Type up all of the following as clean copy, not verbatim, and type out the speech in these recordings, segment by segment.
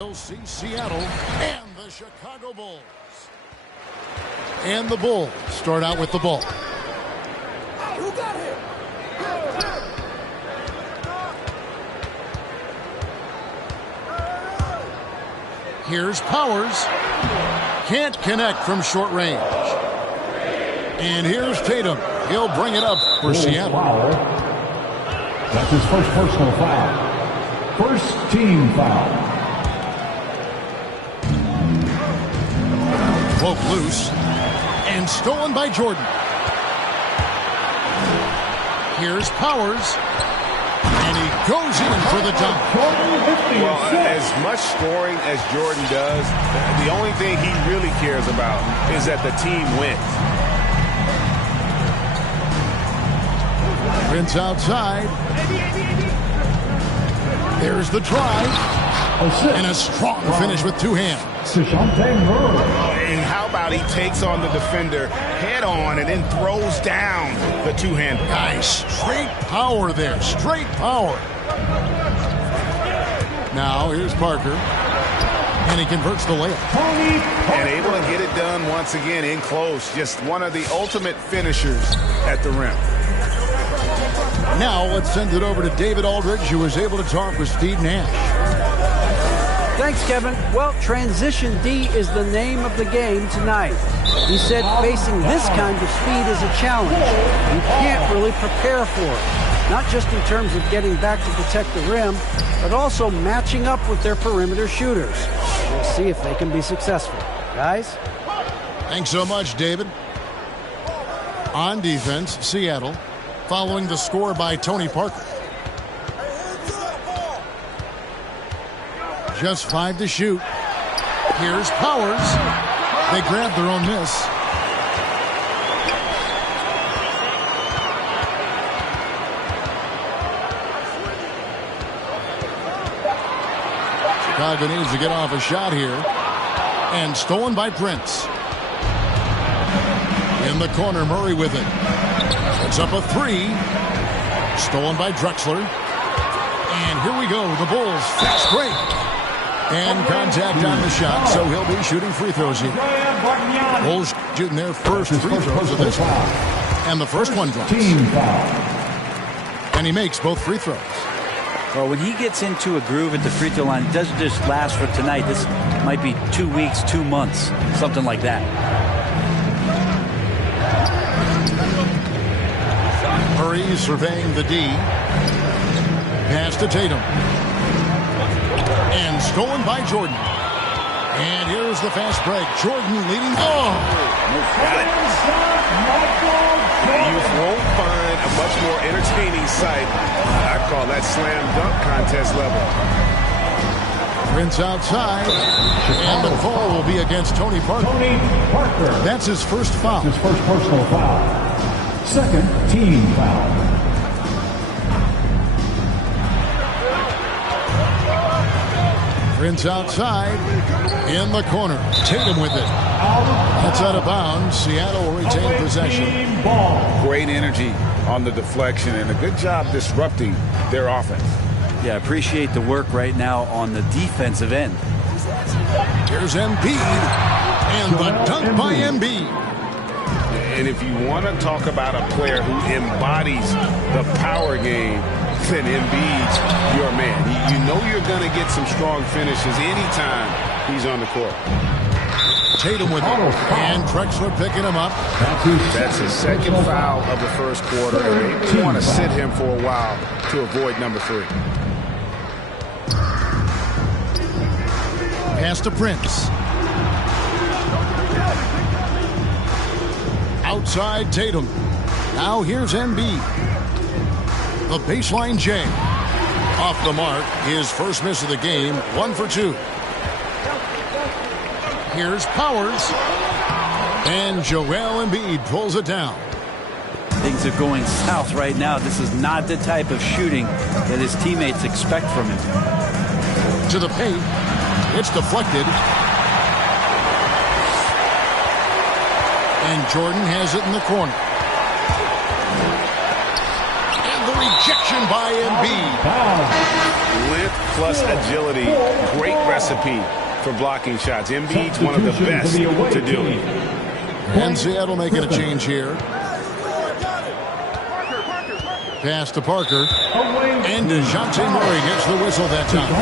We'll see Seattle and the Chicago Bulls. And the Bulls start out with the ball. Who got him? Here's Powers. Can't connect from short range. And here's Tatum. He'll bring it up for Seattle. Foul. That's his first personal foul. First team foul. Broke loose and stolen by Jordan. Here's Powers, and he goes in for the dunk. Well, as much scoring as Jordan does, the only thing he really cares about is that the team wins. Prince outside. There's the drive, and a strong finish with two hands. And how about he takes on the defender head on and then throws down the two-hand. Nice. Straight power there. Straight power. Now here's Parker. And he converts the layup. And able to get it done once again in close. Just one of the ultimate finishers at the rim. Now let's send it over to David Aldridge, who was able to talk with Steve Nash. Thanks, Kevin. Well, Transition D is the name of the game tonight. He said facing this kind of speed is a challenge. You can't really prepare for it. Not just in terms of getting back to protect the rim, but also matching up with their perimeter shooters. We'll see if they can be successful. Guys? Thanks so much, David. On defense, Seattle, following the score by Tony Parker. Just 5 to shoot. Here's Powers. They grab their own miss. Chicago needs to get off a shot here. And stolen by Prince. In the corner, Murray with it. It's up a three. Stolen by Drexler. And here we go. The Bulls fast break. And contact on the shot, so he'll be shooting free throws here. Bulls shooting their first free throws of this one. And the first one drops. And he makes both free throws. Well, when he gets into a groove at the free throw line, it doesn't just last for tonight. This might be 2 weeks, 2 months, something like that. Murray surveying the D. Pass to Tatum. And stolen by Jordan. And here's the fast break. Jordan leading. Oh! You won't find a much more entertaining sight. I call that slam dunk contest level. Prince outside. And the call will be against Tony Parker. That's his first foul. His first personal foul. Second team foul. Prince outside, in the corner. Tatum with it. That's out of bounds. Seattle will retain possession. Great energy on the deflection and a good job disrupting their offense. Yeah, appreciate the work right now on the defensive end. Here's Embiid, and the dunk by Embiid. And if you want to talk about a player who embodies the power game, then Embiid's your man. You know you're going to get some strong finishes anytime he's on the court. Tatum with it, and Drexler picking him up. That's his second foul of the first quarter, and they want to sit him for a while to avoid number 3. Pass to Prince. Outside Tatum. Now here's Embiid. The baseline J. Off the mark. His first miss of the game. 1 for 2. Here's Powers. And Joel Embiid pulls it down. Things are going south right now. This is not the type of shooting that his teammates expect from him. To the paint. It's deflected. And Jordan has it in the corner. And the rejection by Embiid. Length plus agility, great recipe for blocking shots. Embiid's one of the best to do it. And Seattle making a change here. Pass to Parker. And DeJounte Murray gets the whistle that time.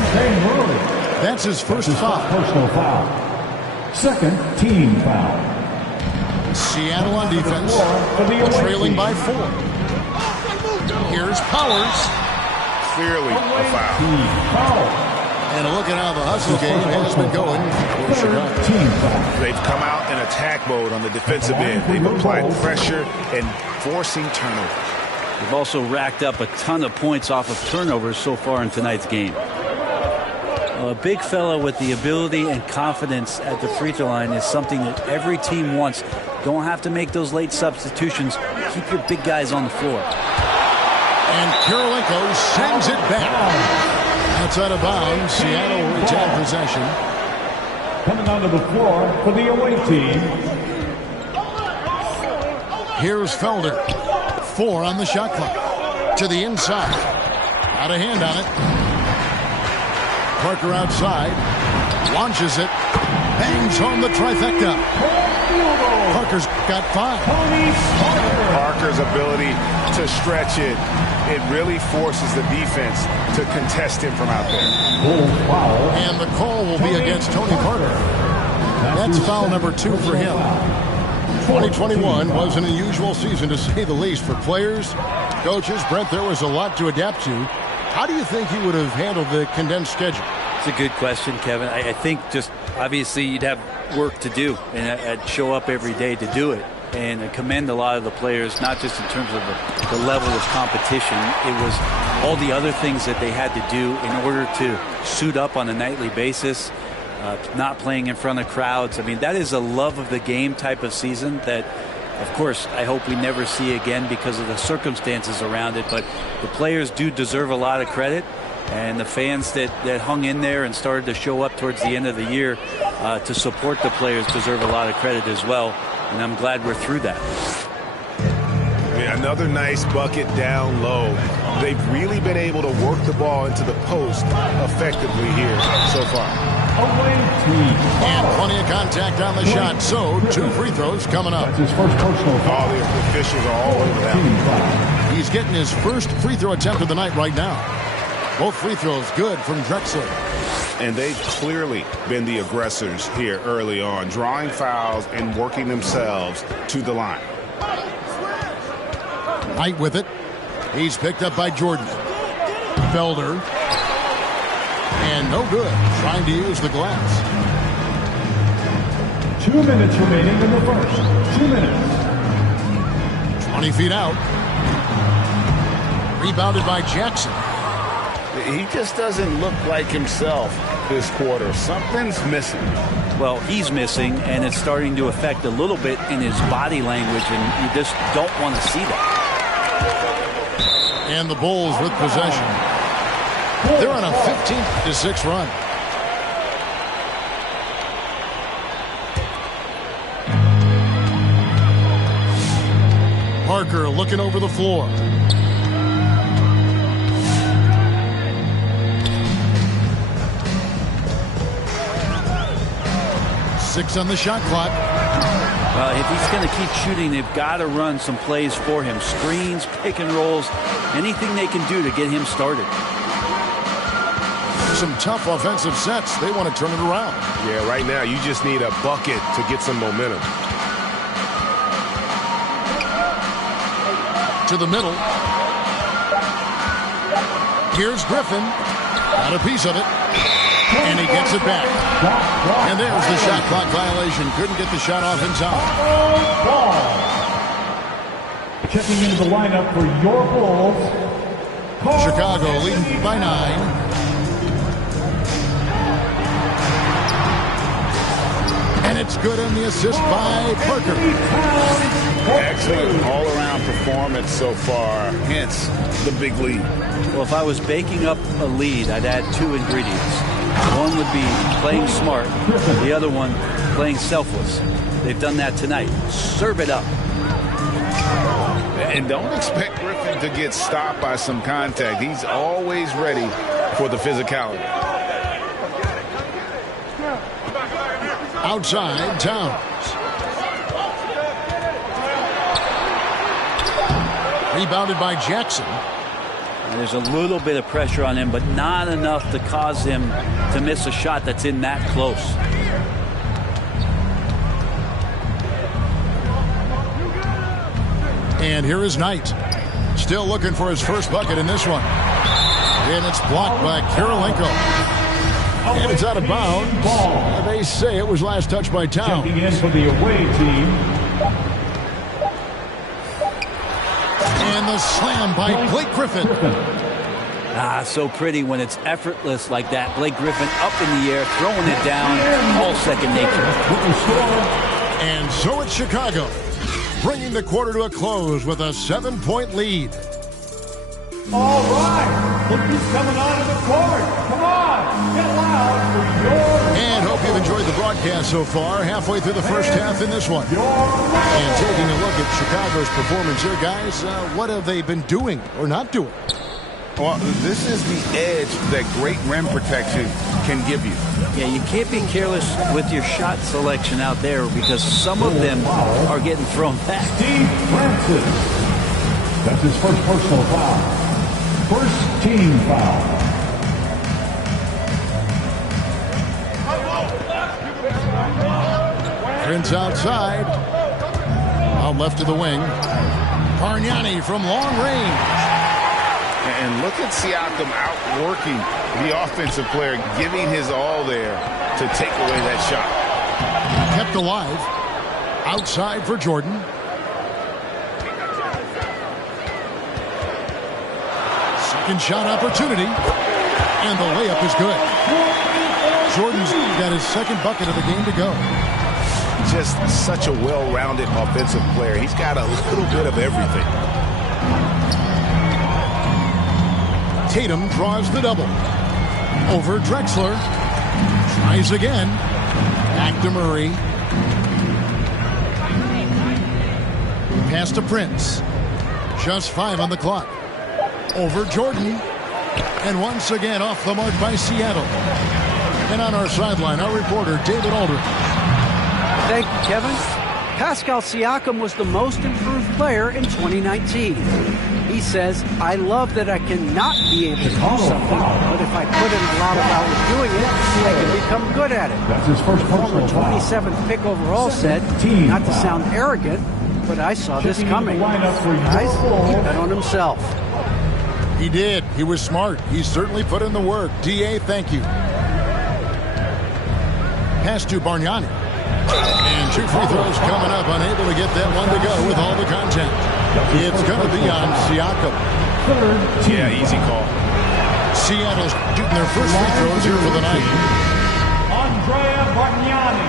That's his first foul. Personal foul. Second team foul. Seattle on defense, trailing by 4. Here's Powers. Clearly a foul. And look at how the hustle game has been going for Chicago. They've come out in attack mode on the defensive end. They've applied pressure and forcing turnovers. They've also racked up a ton of points off of turnovers so far in tonight's game. A big fella with the ability and confidence at the free throw line is something that every team wants. Don't have to make those late substitutions. Keep your big guys on the floor. And Kirilenko sends it back. Outside of bounds, Seattle will retain possession. Coming onto the floor for the away team. Here's Felder. 4 on the shot clock. To the inside. Out of hand on it. Parker outside. Launches it. Bangs home the trifecta. Parker's got 5. Parker's ability to stretch it, it really forces the defense to contest him from out there. And the call will be against Tony Parker. That's foul number 2 for him. 2021 was an unusual season, to say the least, for players, coaches. Brent, there was a lot to adapt to. How do you think you would have handled the condensed schedule? It's a good question, Kevin. I think just obviously you'd have work to do, and I'd show up every day to do it. And I commend a lot of the players, not just in terms of the level of competition. It was all the other things that they had to do in order to suit up on a nightly basis. Not playing in front of crowds. I mean, that is a love of the game type of season that, of course, I hope we never see again because of the circumstances around it. But the players do deserve a lot of credit, and the fans that hung in there and started to show up towards the end of the year to support the players deserve a lot of credit as well. And I'm glad we're through that. Another nice bucket down low. They've really been able to work the ball into the post effectively here so far. And plenty of contact on the shot. So 2 free throws coming up. That's his first personal foul. All the officials are all over that. He's getting his first free throw attempt of the night right now. Both free throws good from Drexler. And they've clearly been the aggressors here early on, drawing fouls and working themselves to the line. Knight with it. He's picked up by Jordan. Felder. And no good. Trying to use the glass. 2 minutes remaining in the first. 2 minutes. 20 feet out. Rebounded by Jackson. He just doesn't look like himself this quarter. Something's missing. Well, he's missing, and it's starting to affect a little bit in his body language, and you just don't want to see that. And the Bulls with possession. They're on a 15-6 run. Parker looking over the floor. Six on the shot clock. Well, if he's going to keep shooting, they've got to run some plays for him. Screens, pick and rolls, anything they can do to get him started. Some tough offensive sets. They want to turn it around. Yeah, right now you just need a bucket to get some momentum. To the middle. Here's Griffin. Got a piece of it. And he gets it back. And there's the shot clock violation. Couldn't get the shot off in time. Checking into the lineup for your Bulls. Chicago leading by 9. And it's good on the assist by Parker. Excellent all-around performance so far, hence the big lead. Well, if I was baking up a lead, I'd add 2 ingredients. One would be playing smart, the other one playing selfless. They've done that tonight. Serve it up. And don't expect Griffin going to get stopped by some contact. He's always ready for the physicality. Outside, Towns. Rebounded by Jackson. There's a little bit of pressure on him, but not enough to cause him to miss a shot that's in that close. And here is Knight. Still looking for his first bucket in this one. And it's blocked by Kirilenko. And it's out of bounds. They say it was last touched by Towns. Checking in for the away team. And the slam by Blake Griffin. So pretty when it's effortless like that. Blake Griffin up in the air, throwing it down, all second nature. And so it's Chicago, bringing the quarter to a close with a 7-point lead. All right. Look who's coming onto the court. Come on. Get loud for your... And hope you've enjoyed the broadcast so far. Halfway through the first half in this one. And taking a look at Chicago's performance here, guys, what have they been doing or not doing? Well, this is the edge that great rim protection can give you. Yeah, you can't be careless with your shot selection out there because some of them are getting thrown back. Steve Francis. That's his first personal foul. First team foul. Prince outside. Out left of the wing. Bargnani from long range. And look at Siakam outworking the offensive player, giving his all there to take away that shot. Kept alive. Outside for Jordan. Second shot opportunity. And the layup is good. Jordan's got his second bucket of the game to go. Just such a well-rounded offensive player. He's got a little bit of everything. Tatum draws the double. Over Drexler. Tries again. Back to Murray. Pass to Prince. Just 5 on the clock. Over Jordan. And once again off the mark by Seattle. And on our sideline, our reporter, David Aldridge. Thank you, Kevin. Pascal Siakam was the most improved player in 2019. He says, I love that I cannot be able to do something, but if I put in a lot of hours doing it, I can become good at it. That's his first Former personal 27th pick overall said, not to sound arrogant, but I saw this coming. Guys, he bet on himself. He did. He was smart. He certainly put in the work. D.A., thank you. Pass to Bargnani. And 2 free throws coming up. Unable to get that one to go with all the contact. It's going to be on Siakam. Yeah, easy call. Seattle's shooting their first free throws here for the night. Andrea Bargnani.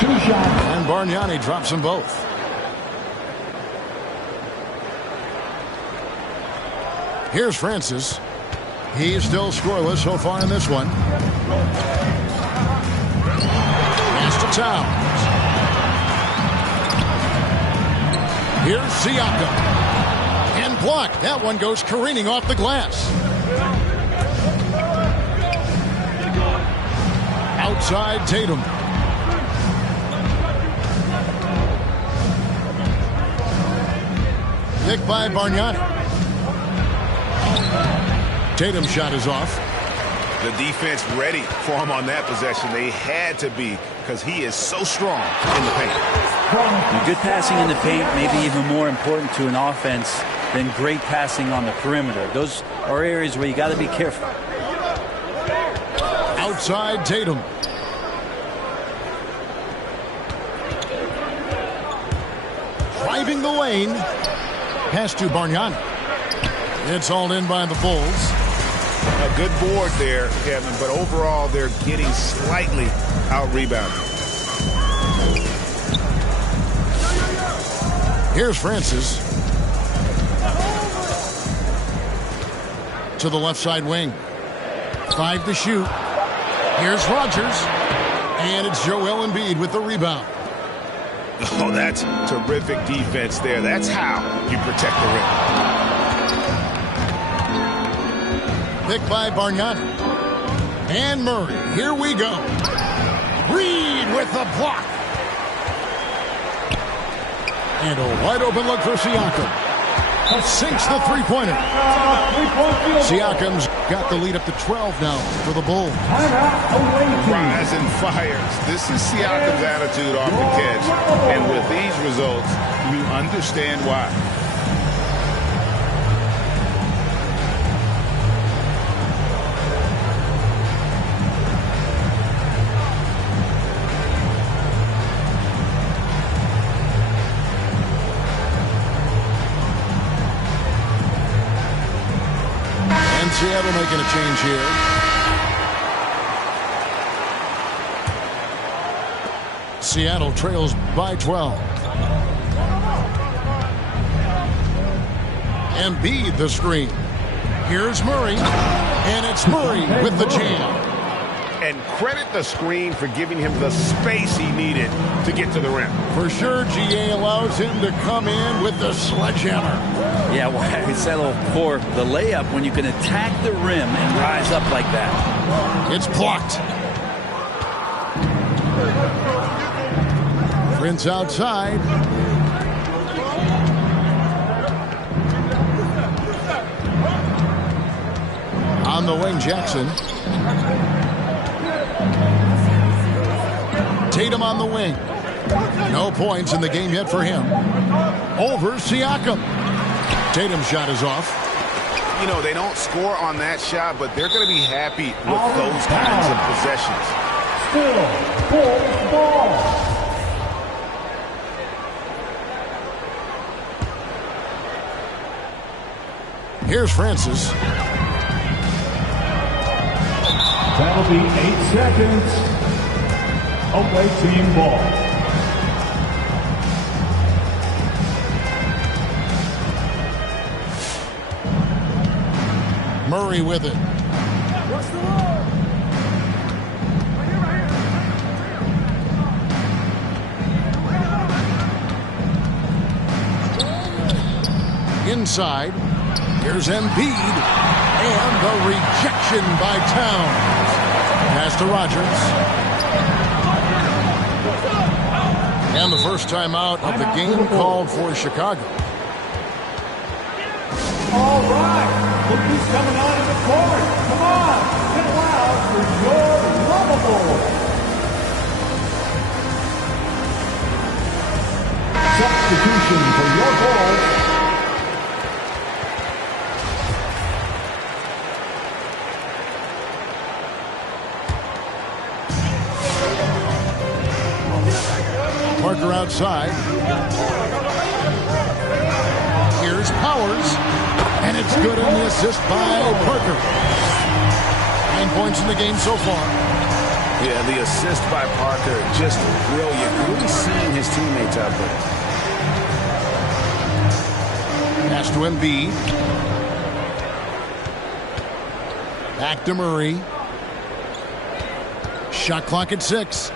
2 shots. And Bargnani drops them both. Here's Francis. He's still scoreless so far in this one. Pass to Towns. Here's Siakam. And blocked. That one goes careening off the glass. Outside Tatum. Picked by Bargnani. Tatum's shot is off. The defense ready for him on that possession. They had to be because he is so strong in the paint. Good passing in the paint may be even more important to an offense than great passing on the perimeter. Those are areas where you got to be careful. Outside Tatum. Driving the lane. Pass to Bargnani. It's hauled in by the Bulls. A good board there, Kevin, but overall they're getting slightly out-rebounded. Here's Francis. To the left side wing. 5 to shoot. Here's Rogers. And it's Joel Embiid with the rebound. Oh, that's terrific defense there. That's how you protect the rim. Picked by Bargnani. And Murray. Here we go. Reed with the block. And a wide open look for Siakam. Sinks the three-pointer. Siakam's got the lead up to 12 now for the Bulls. Rise and fires. This is Siakam's attitude off the catch. And with these results, you understand why. Seattle making a change here. Seattle trails by 12. Embiid the screen. Here's Murray. And it's Murray with the jam. And credit the screen for giving him the space he needed to get to the rim. For sure, GA allows him to come in with the sledgehammer. Yeah, well, I settle for the layup when you can attack the rim and rise up like that. It's blocked. Prince outside. On the wing, Jackson. Tatum on the wing. No points in the game yet for him. Over Siakam. Tatum's shot is off. You know, they don't score on that shot, but they're going to be happy with those kinds of possessions. Still, Bulls ball. Here's Francis. That'll be 8 seconds. Away team ball. Murray with it. Inside. Here's Embiid. And the rejection by Towns. Pass to Rogers. And the first timeout of the game called for Chicago. All right. Look who's coming on in the court. Come on. Get loud for your lovable. Substitution for your Bulls. Parker outside. Here's Powers. And it's good on the assist by Parker. 9 points in the game so far. Yeah, the assist by Parker, just brilliant. Really seeing his teammates out there. Pass to Embiid. Back to Murray. Shot clock at 6.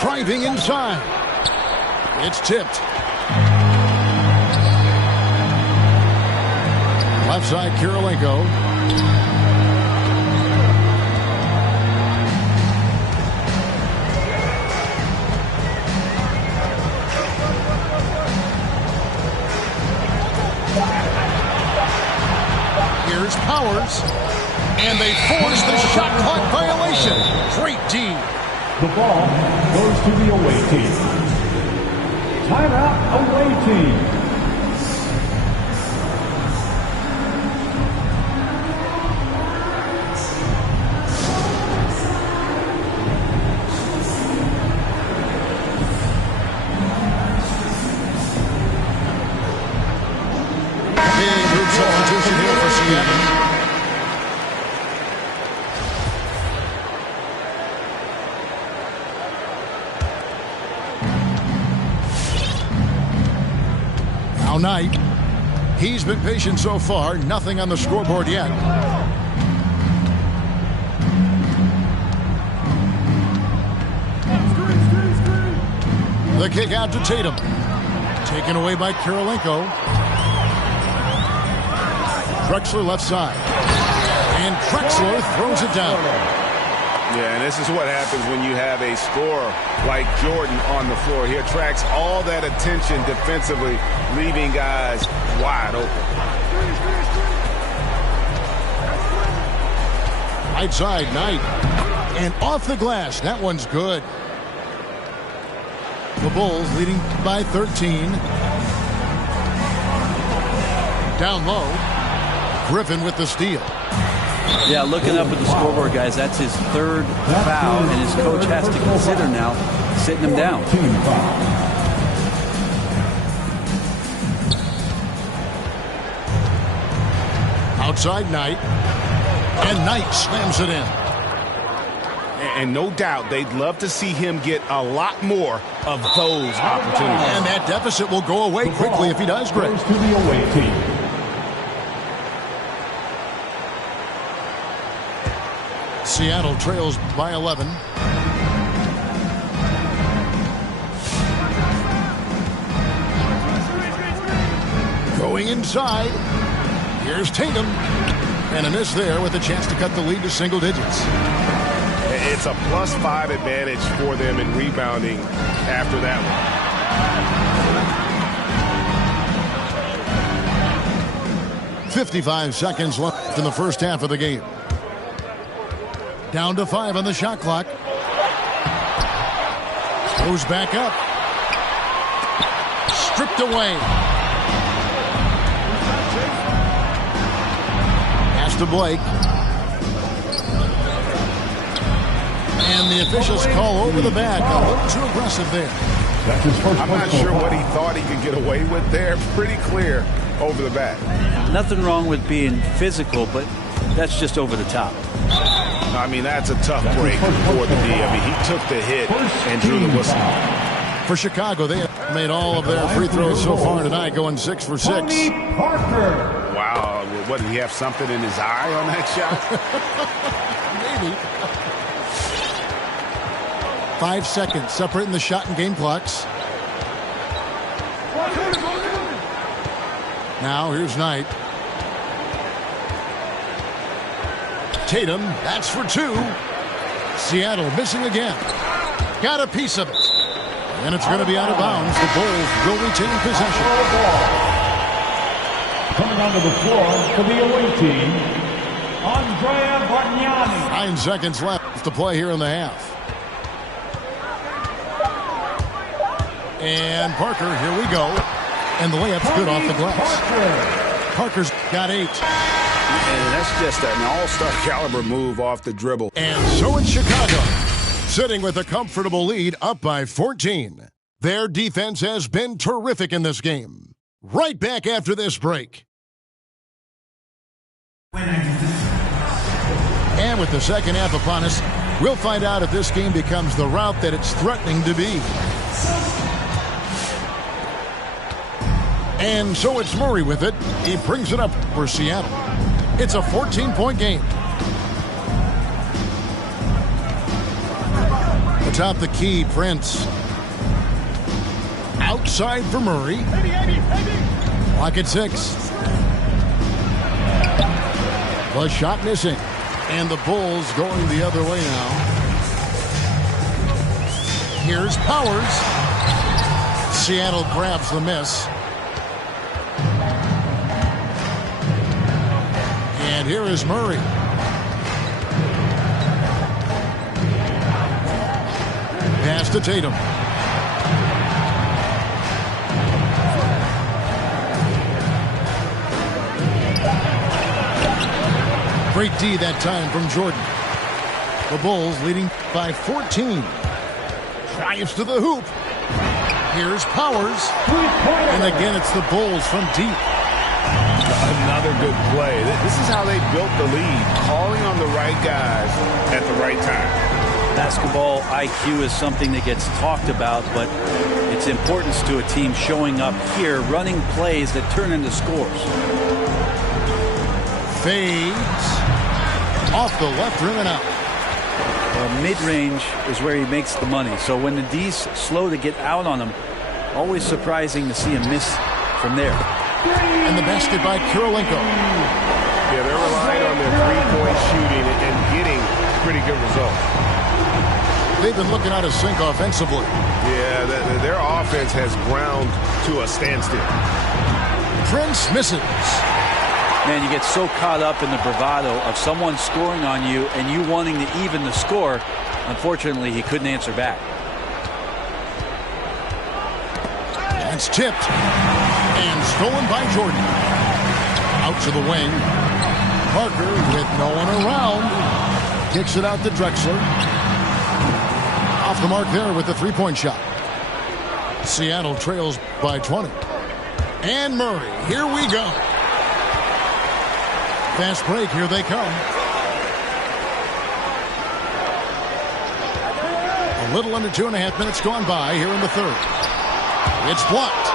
Driving inside. It's tipped. Left side, Kirilenko. Here's Powers. And they force the shot clock violation. Great D. The ball goes to the away team. Timeout, away team. Big group substitution here for Seattle. Now Knight. He's been patient so far. Nothing on the scoreboard yet. The kick out to Tatum. Taken away by Kirilenko. Drexler left side. And Drexler throws it down. Yeah, and this is what happens when you have a scorer like Jordan on the floor. He attracts all that attention defensively, leaving guys wide open. Right side, Knight. And off the glass. That one's good. The Bulls leading by 13. Down low. Griffin with the steal. Yeah, looking up at the scoreboard, guys, that's his third foul, and his coach has to consider now sitting him down. Outside Knight. And Knight slams it in. And no doubt they'd love to see him get a lot more of those opportunities. And that deficit will go away quickly if he does, Greg. Goes to the away team. Seattle trails by 11. Going inside. Here's Tatum. And a miss there with a chance to cut the lead to single digits. It's a +5 advantage for them in rebounding after that one. 55 seconds left in the first half of the game. Down to 5 on the shot clock. Goes back up. Stripped away. Pass to Blake. And the officials call over the back. A little too aggressive there. That's his first. I'm not sure what he thought he could get away with there. Pretty clear over the back. Nothing wrong with being physical, but that's just over the top. I mean, that's a tough break for the D. I mean, he took the hit and drew the whistle. For Chicago, they have made all of their free throws so far tonight, going 6 for 6. Tony Parker. Wow. What, did he have something in his eye on that shot? Maybe. 5 seconds separating the shot and game clocks. Now here's Knight. Tatum, that's for 2. Seattle missing again. Got a piece of it. And it's going to be out of bounds. The Bulls will retain possession. Coming onto the floor for the away team, Andrea Bargnani. 9 seconds left to play here in the half. And Parker, here we go. And the layup's good off the glass. Parker's got 8. And that's just an all-star caliber move off the dribble. And so it's Chicago, sitting with a comfortable lead up by 14. Their defense has been terrific in this game. Right back after this break. And with the second half upon us, we'll find out if this game becomes the route that it's threatening to be. And so it's Murray with it. He brings it up for Seattle. It's a 14-point game. Atop the key, Prince. Outside for Murray. Clock at 6. The shot missing. And the Bulls going the other way now. Here's Powers. Seattle grabs the miss. And here is Murray. Pass to Tatum. Great D that time from Jordan. The Bulls leading by 14. Drives to the hoop. Here's Powers. And again, it's the Bulls from deep. Another good play. This is how they built the lead, calling on the right guys at the right time. Basketball IQ is something that gets talked about, but its importance to a team showing up here, running plays that turn into scores. Fades. Off the left rim and out. Well, mid-range is where he makes the money. So when the D's slow to get out on him, always surprising to see him miss from there. And the basket by Kirilenko. Yeah, they're relying on their three-point shooting and getting pretty good results. They've been looking out of sync offensively. Yeah, their offense has ground to a standstill. Prince misses. Man, you get so caught up in the bravado of someone scoring on you and you wanting to even the score. Unfortunately, he couldn't answer back. It's tipped and stolen by Jordan. Out to the wing. Parker with no one around. Kicks it out to Drexler. Off the mark there with the three-point shot. Seattle trails by 20. And Murray, here we go. Fast break, here they come. A little under 2.5 minutes gone by here in the third. It's blocked.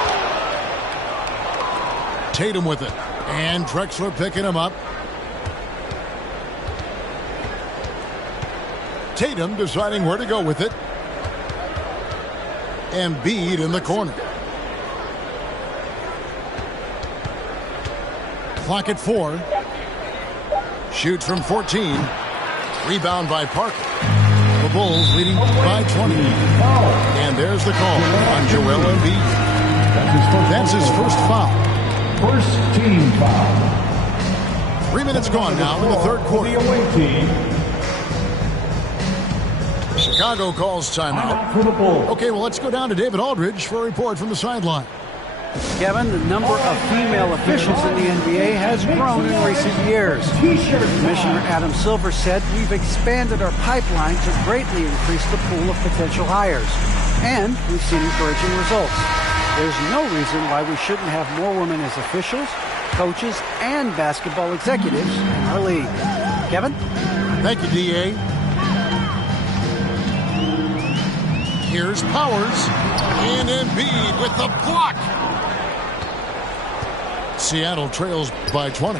Tatum with it. And Drexler picking him up. Tatum deciding where to go with it. Embiid in the corner. Clock at 4. Shoots from 14. Rebound by Parker. The Bulls leading by 20. And there's the call on Joel Embiid. That's his first foul. First team foul. 3 minutes gone now in the third quarter. The away team. Chicago calls timeout. For the Bulls. Okay, well, let's go down to David Aldridge for a report from the sideline. Kevin, the number of female officials in the NBA has grown in recent years. Commissioner Adam Silver said, "We've expanded our pipeline to greatly increase the pool of potential hires, and we've seen encouraging results. There's no reason why we shouldn't have more women as officials, coaches, and basketball executives in our league." Kevin? Thank you, D.A. Here's Powers. And Embiid with the block. Seattle trails by 20.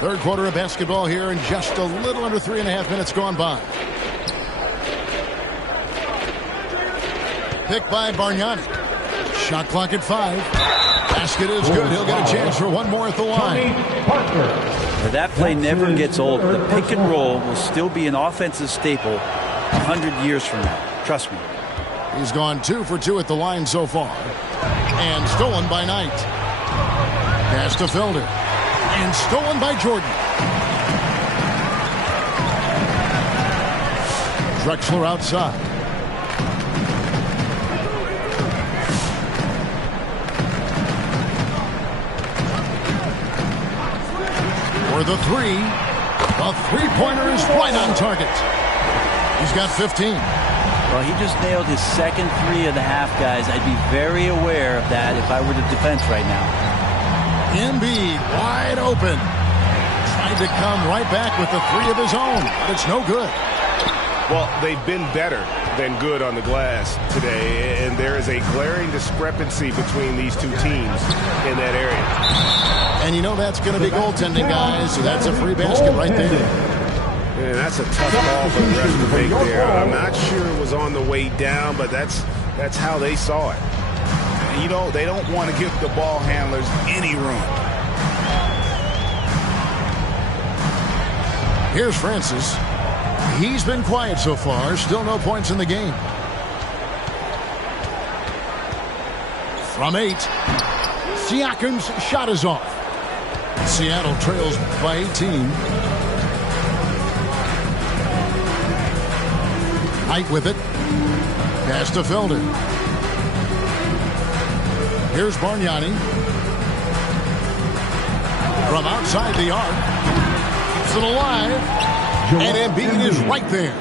Third quarter of basketball here and just a little under 3.5 minutes gone by. Picked by Bargnani. Shot clock at 5. Basket is good. He'll get a chance for one more at the line. That play never gets old. The pick and roll will still be an offensive staple 100 years from now. Trust me. He's gone 2 for 2 at the line so far. And stolen by Knight. Pass to Felder. And stolen by Jordan. Drexler outside. For the three. The three-pointer is right on target. He's got 15. Well, he just nailed his second three of the half, guys. I'd be very aware of that if I were the defense right now. Embiid wide open. Tried to come right back with the three of his own, but it's no good. Well, they've been better than good on the glass today, and there is a glaring discrepancy between these two teams in that area. And you know that's going to be goaltending, guys, so that's a free basket right there. Yeah, that's a tough call for the rest to make there. I'm not sure it was on the way down, but that's how they saw it. You know, they don't want to give the ball handlers any room. Here's Francis. He's been quiet so far. Still no points in the game. From 8. Siakam's shot is off. Seattle trails by 18. Knight with it. Pass to Felder. Here's Bargnani. From outside the arc. Keeps it alive. And Embiid is right there.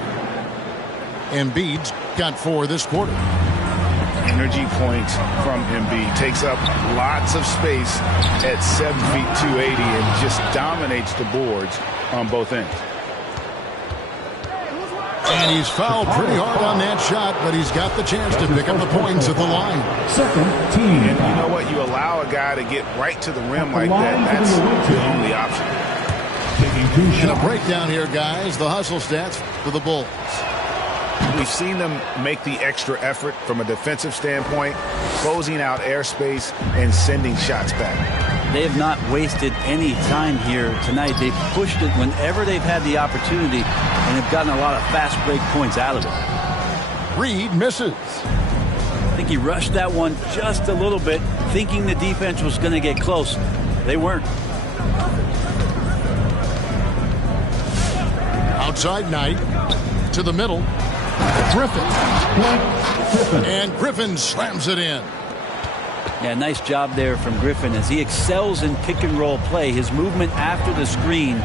Embiid's got 4 this quarter. Energy points from Embiid. Takes up lots of space at 7 feet 280 and just dominates the boards on both ends. And he's fouled pretty hard on that shot, but he's got the chance to pick up the points at the line. Second team. And you know what? You allow a guy to get right to the rim like that. That's the only option. And a breakdown here, guys. The hustle stats for the Bulls. We've seen them make the extra effort from a defensive standpoint, closing out airspace and sending shots back. They have not wasted any time here tonight. They've pushed it whenever they've had the opportunity and have gotten a lot of fast break points out of it. Reed misses. I think he rushed that one just a little bit, thinking the defense was going to get close. They weren't. Outside Knight to the middle. Griffin. And Griffin slams it in. Yeah, nice job there from Griffin as he excels in pick and roll play. His movement after the screen,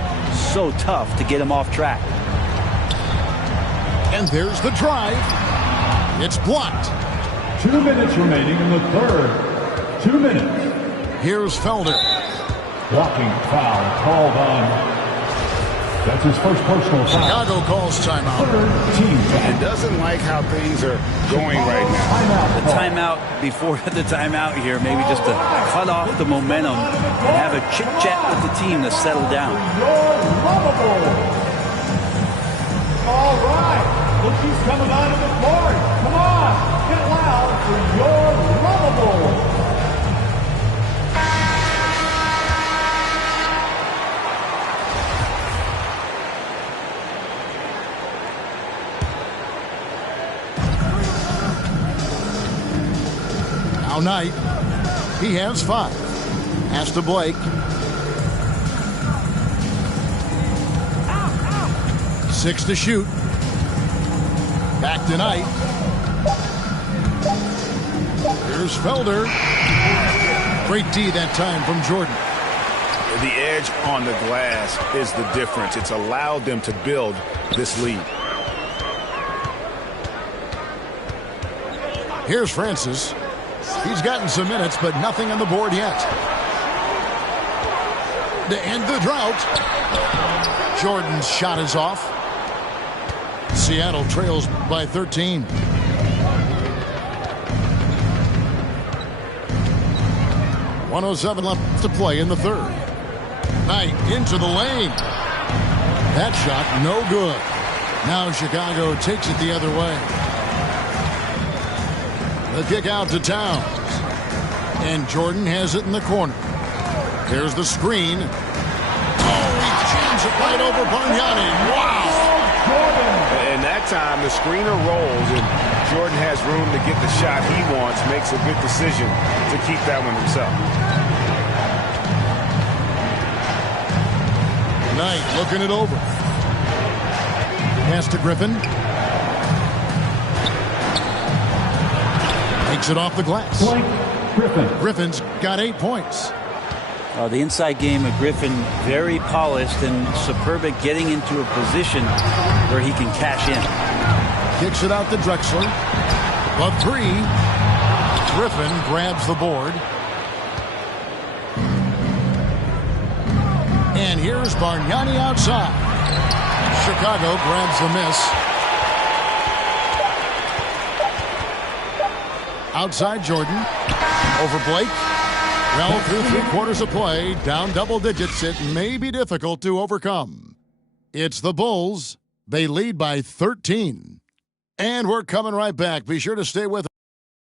so tough to get him off track. And there's the drive. It's blocked. 2 minutes remaining in the third. 2 minutes. Here's Felder. Blocking foul called on. That's his first personal foul. Chicago calls timeout. Team. It doesn't like how things are going right now. The timeout before the timeout here, maybe just to cut off the momentum and have a chit-chat with the team to settle down. All right. Look who's coming onto the court. Come on. Get loud for your lovable. Now Knight. He has 5. Pass to Blake. 6 to shoot. Back to Knight. Here's Felder. Great D that time from Jordan. The edge on the glass is the difference. It's allowed them to build this lead. Here's Francis. He's gotten some minutes, but nothing on the board yet. To end the drought. Jordan's shot is off. Seattle trails by 13. .107 left to play in the third. Knight into the lane. That shot no good. Now Chicago takes it the other way. The kick out to Towns. And Jordan has it in the corner. There's the screen. Oh, he jams it right over Bargnani. Wow! And that time, the screener rolls, and Jordan has room to get the shot he wants, makes a good decision to keep that one himself. Knight looking it over. Pass to Griffin. Takes it off the glass. Griffin's got 8 points. The inside game of Griffin, very polished and superb at getting into a position where he can cash in. Kicks it out to Drexler. Above 3. Griffin grabs the board. And here's Bargnani outside. Chicago grabs the miss. Outside Jordan. Over Blake. Well, through 3/4 of play, down double digits, it may be difficult to overcome. It's the Bulls. They lead by 13. And we're coming right back. Be sure to stay with us.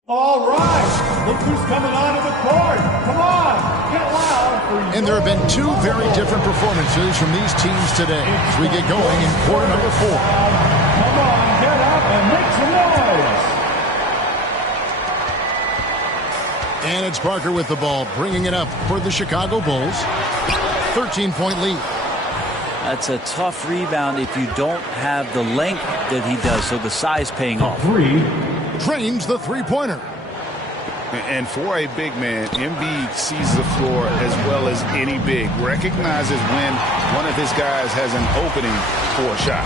All right. Look who's coming onto the court. Come on. Get loud for And there have been 2 very different performances from these teams today as we get going in quarter number 4. Come on. Get up and make some noise. And it's Parker with the ball, bringing it up for the Chicago Bulls. 13-point lead. That's a tough rebound if you don't have the length that he does, so the size paying off. Drains the three-pointer. And for a big man, Embiid sees the floor as well as any big. Recognizes when one of his guys has an opening for a shot.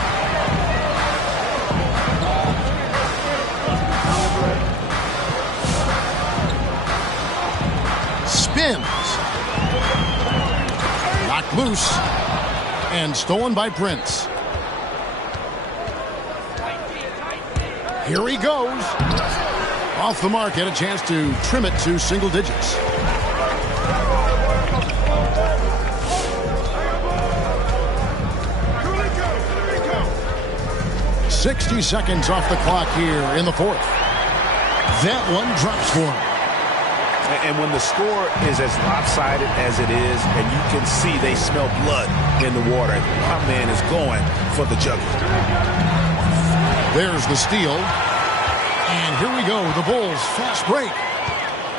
Spins. Knocked loose. And stolen by Prince. Here he goes. Off the mark, had a chance to trim it to single digits. 60 seconds off the clock here in the fourth. That one drops for him. And when the score is as lopsided as it is, and you can see they smell blood in the water, my man is going for the jugular. There's the steal. And here we go. The Bulls fast break.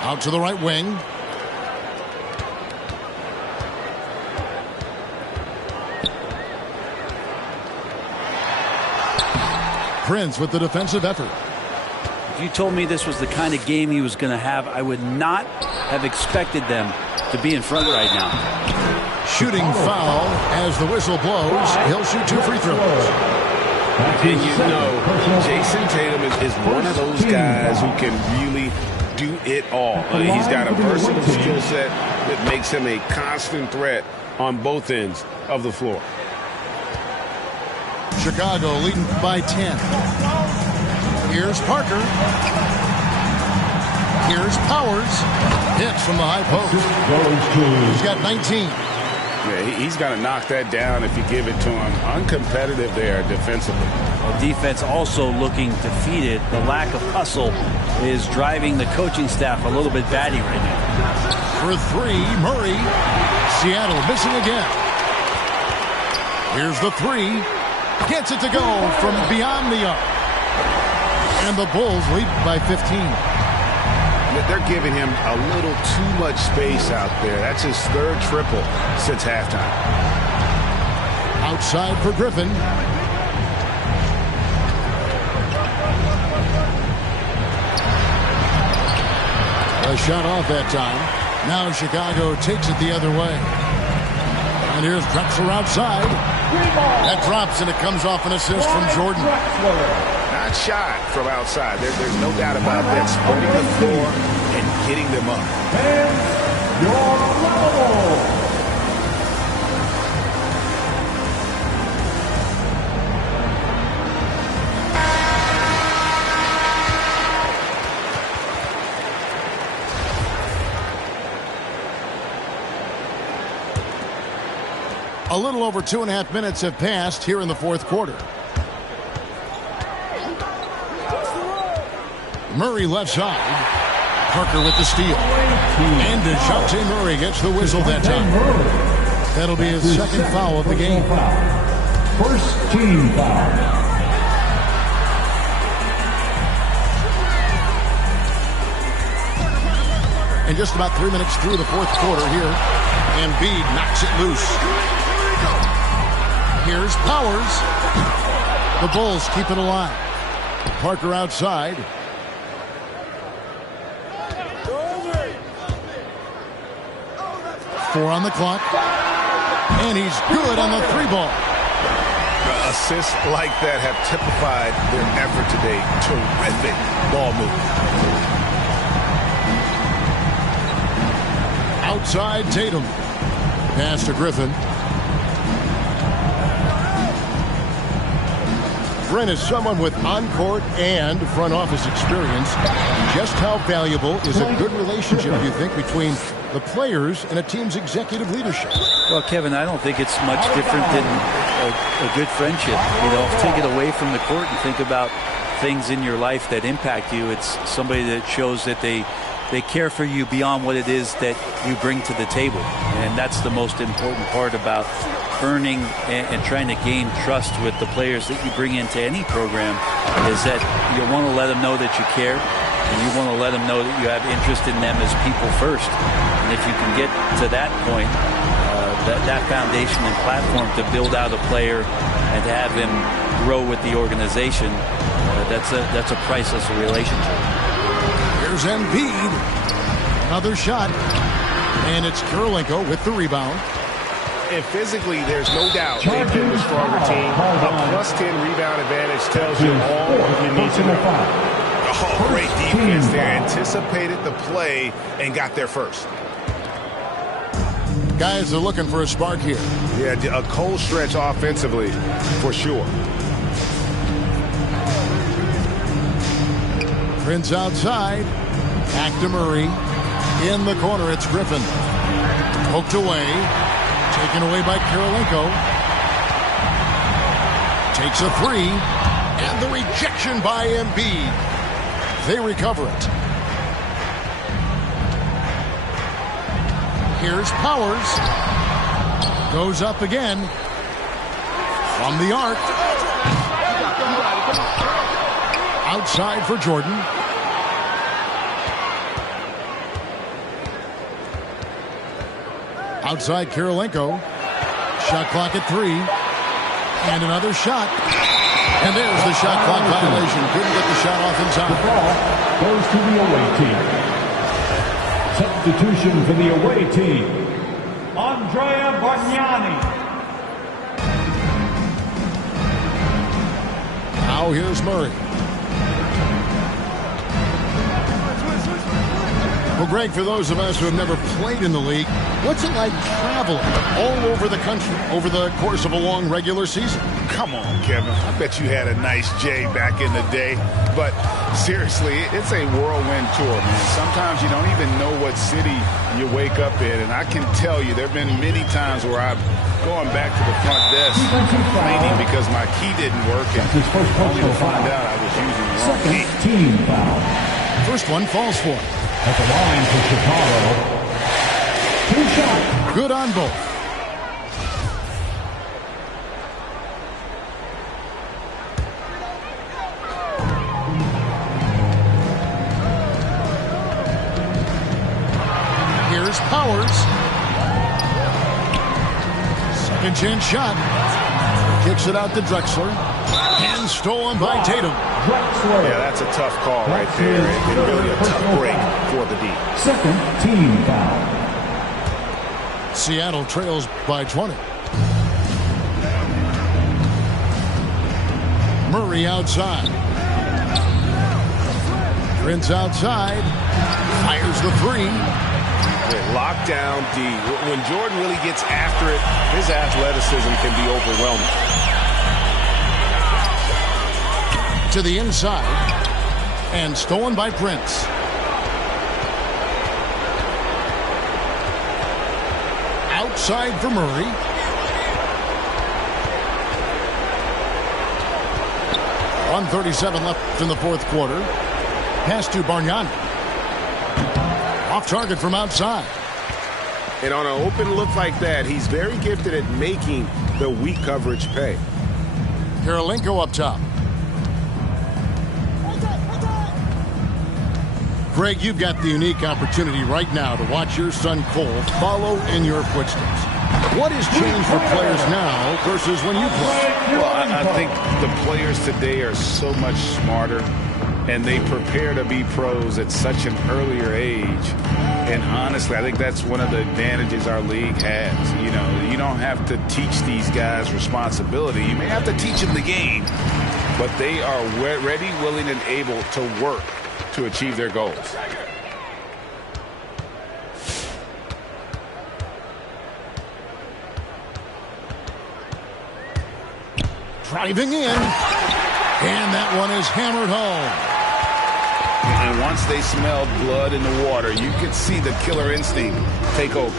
Out to the right wing. Prince with the defensive effort. If you told me this was the kind of game he was going to have, I would not have expected them to be in front right now. Shooting foul as the whistle blows. He'll shoot 2 free throws. And you know, Jason Tatum is one of those guys who can really do it all. He's got a versatile skill set that makes him a constant threat on both ends of the floor. Chicago leading by 10. Here's Parker. Here's Powers. Hits from the high post. He's got 19. Yeah, he's got to knock that down if you give it to him. Uncompetitive there defensively. Well, defense also looking defeated. The lack of hustle is driving the coaching staff a little bit batty right now. For 3, Murray. Seattle missing again. Here's the 3. Gets it to go from beyond the arc. And the Bulls lead by 15. They're giving him a little too much space out there. That's his 3rd triple since halftime. Outside for Griffin. A shot off that time. Now Chicago takes it the other way. And here's Drexler outside. That drops, and it comes off an assist from Jordan. Not shot from outside. There's no doubt about that. Spreading the floor and getting them up. And your level. A little over 2.5 minutes have passed here in the fourth quarter. Murray left side. Parker with the steal. And DeJounte Murray gets the whistle that time. That'll be his 2nd foul of the game. First team foul. And just about 3 minutes through the fourth quarter here, Embiid knocks it loose. Here's Powers. The Bulls keep it alive. Parker outside. Four on the clock. And he's good on the 3-ball. Assists like that have typified their effort today. Terrific ball movement. Outside Tatum. Pass to Griffin. Brent is someone with on-court and front office experience. Just how valuable is a good relationship, do you think, between the players and a team's executive leadership? Well, Kevin, I don't think it's much different than a good friendship. You know, take it away from the court and think about things in your life that impact you. It's somebody that shows that they care for you beyond what it is that you bring to the table. And that's the most important part about earning and trying to gain trust with the players that you bring into any program, is that you want to let them know that you care, and you want to let them know that you have interest in them as people first. And if you can get to that point, that foundation and platform to build out a player and to have him grow with the organization, that's a priceless relationship. Here's Embiid. Another shot. And it's Kirilenko with the rebound. And physically, there's no doubt they've been the stronger team. A plus 10 rebound advantage tells you all you need to know. Oh, great defense there. Anticipated the play and got there first. Guys are looking for a spark here. Yeah, a cold stretch offensively, for sure. Prince outside. Back to Murray. In the corner, it's Griffin. Poked away. Taken away by Kirilenko. Takes a 3. And the rejection by Embiid. They recover it. Here's Powers. Goes up again. From the arc. Outside for Jordan. Outside Kirilenko. Shot clock at 3. And another shot. And there's the shot clock violation. Couldn't get the shot off in time. The ball goes to the away team. Substitution for the away team. Andrea Bargnani. Now here's Murray. Well, Greg, for those of us who have never played in the league, what's it like traveling all over the country over the course of a long regular season? Come on, Kevin. I bet you had a nice J back in the day. But seriously, it's a whirlwind tour, man. Sometimes you don't even know what city you wake up in. And I can tell you there have been many times where I've gone back to the front desk complaining because my key didn't work. And only to find out I was using the wrong key. Team foul. First one falls for him. At the line for Chicago. 2 shots. Good on both. Here's Powers. Second chance shot. Kicks it out to Drexler. And stolen by Tatum. Yeah, that's a tough call right there. And really a tough break for the D. Second team foul. Seattle trails by 20. Murray outside. Prince outside. Fires the 3. Lockdown D. When Jordan really gets after it, his athleticism can be overwhelming. To the inside. And stolen by Prince. Outside for Murray. .137 left in the fourth quarter. Pass to Bargnani. Off target from outside. And on an open look like that, he's very gifted at making the weak coverage pay. Kirilenko up top. Greg, you've got the unique opportunity right now to watch your son Cole follow in your footsteps. What has changed for players now versus when you played? Well, I think the players today are so much smarter, and they prepare to be pros at such an earlier age. And honestly, I think that's one of the advantages our league has. You know, you don't have to teach these guys responsibility. You may have to teach them the game, but they are ready, willing, and able to work to achieve their goals. Driving in, and that one is hammered home. And once they smelled blood in the water, you could see the killer instinct take over.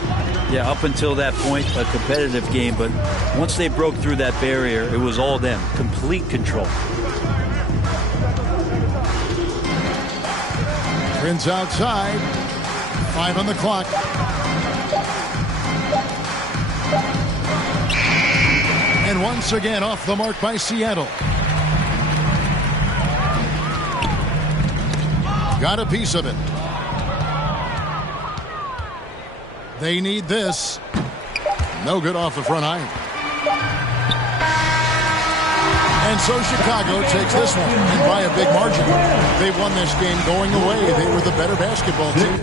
Yeah, up until that point, a competitive game, but once they broke through that barrier, it was all them. Complete control. Prince outside. 5 on the clock. And once again off the mark by Seattle. Got a piece of it. They need this. No good off the front iron. And so Chicago takes this one, and by a big margin. They've won this game going away. They were the better basketball team.